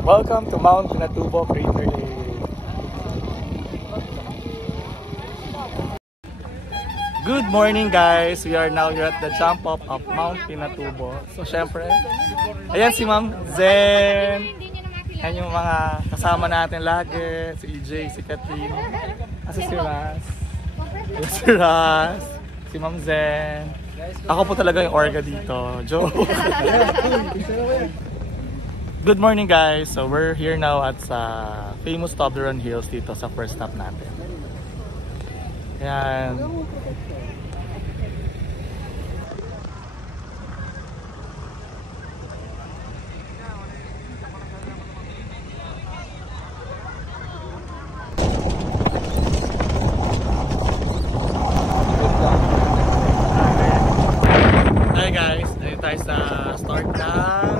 Welcome to Mount Pinatubo Crater Lake. Good morning guys! We are now here at the jump off of Mount Pinatubo. So syempre, ayan si Ma'am Zen. Ayan yung mga kasama natin lagi. Si EJ, si Kathleen. Asa si Ras? Si Ras. Si Ma'am Zen. Ako po talaga yung orga dito. Joke. Good morning guys! So we're here now at sa famous Toblerone Hills dito sa first stop natin. Ayan. Hi guys! Dito tayo sa start ng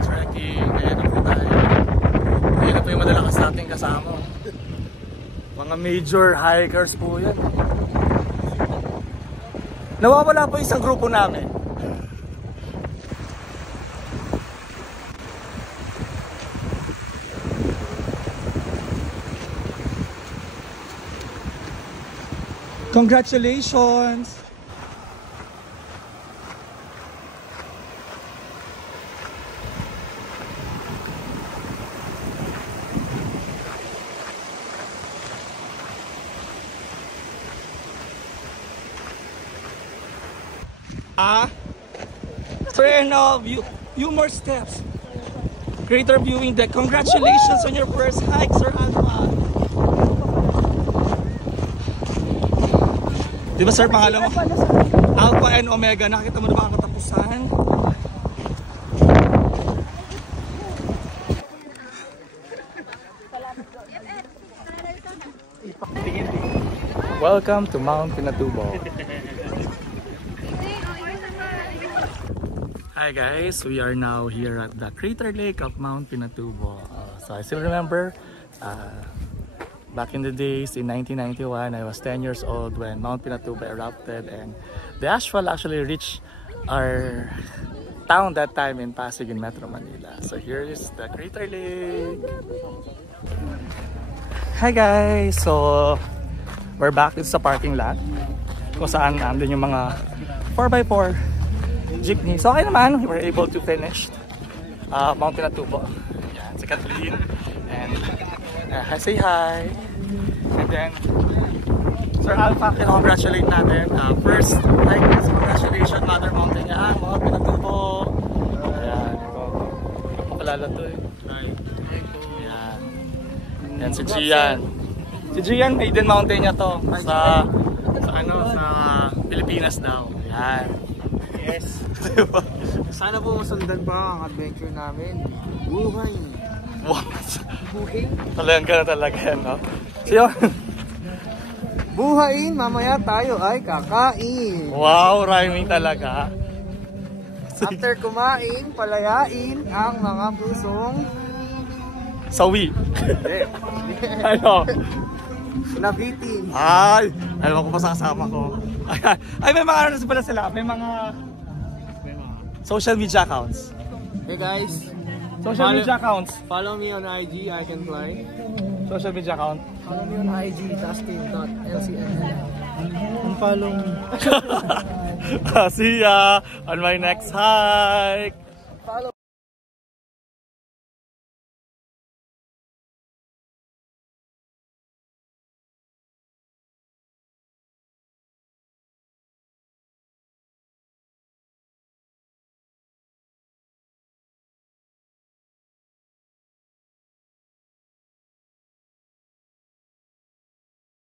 trekking. Ayan na po tayo. Ayan na po yung madalakas nating kasama. Mga major hikers po yan. Nawawala po isang grupo namin. Congratulations! Friend of you, few more steps. Greater viewing deck. Congratulations on your first hike, Sir Alpha. Di ba sir, pangalan mo? Alpha and Omega. Nakita mo na ba ang katapusan? Welcome to Mount Pinatubo. Hi guys, we are now here at the crater lake of Mount Pinatubo. So I still remember back in the days in 1991, I was 10 years old when Mount Pinatubo erupted and the ashfall actually reached our town that time in Pasig in Metro Manila. So here is the crater lake. Hi guys, so we're back sa parking lot kung saan andun yung mga 4x4 jeepney. So okay naman, we were able to finish Mount Pinatubo. Yan, si Kathleen. And say hi. And then, Sir Alpha, congratulate natin. First, like this, congratulations, Mother Mountain yan, Mount Pinatubo. Ayan, napapalala to eh. Ayan. Yan, si Gian. Si Gian, maiden mountain niya to. Sa Pilipinas daw. Ayan. Yes. Sana po masundan pa ang adventure namin. Buhay. Buhay. Talagang gano'n talaga yan, no? So yun. Buhayin, mamaya tayo ay kakain. Wow, rhyming talaga. After kumain, palayain ang mga pusong sawi. Ano? nabitin. Ay, alam ko pa sa kasama ko. Ay, may mga ano pala sila. May mga social media accounts. Hey guys, Social media accounts. follow me on IG, I can fly. Social media account. Follow me on IG, tasking.lcn. Unfollow me. See ya on my next hike.